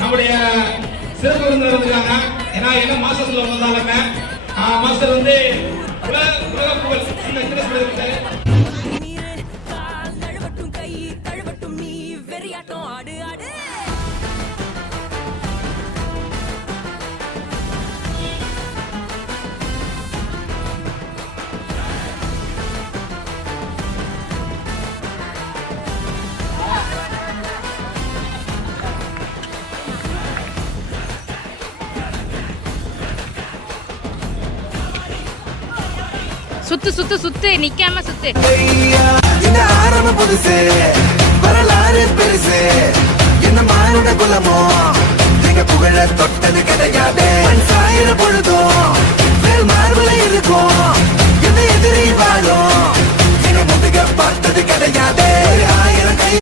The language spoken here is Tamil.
நம்முடைய சிறப்பு விருந்தினர் வந்திருக்காங்க. ஏன்னா என்ன மாசத்துல வந்தாலுமே மாஸ்டர் வந்து உலக புகழ் இந்த கிரீஸ் சுத்து சுத்து சுத்து நிக்காம சுத்து. இந்த ஆரம்ப புதுசு வரலாறு பெருசு என்ன மானுட குலமோ எங்க புகழ தொட்டது கிடையாது. சாயிர பொழுதும் மேல் மார்புல இருக்கும் எந்த எதிரி வாழும் எங்க முதுக பார்த்தது கிடையாது.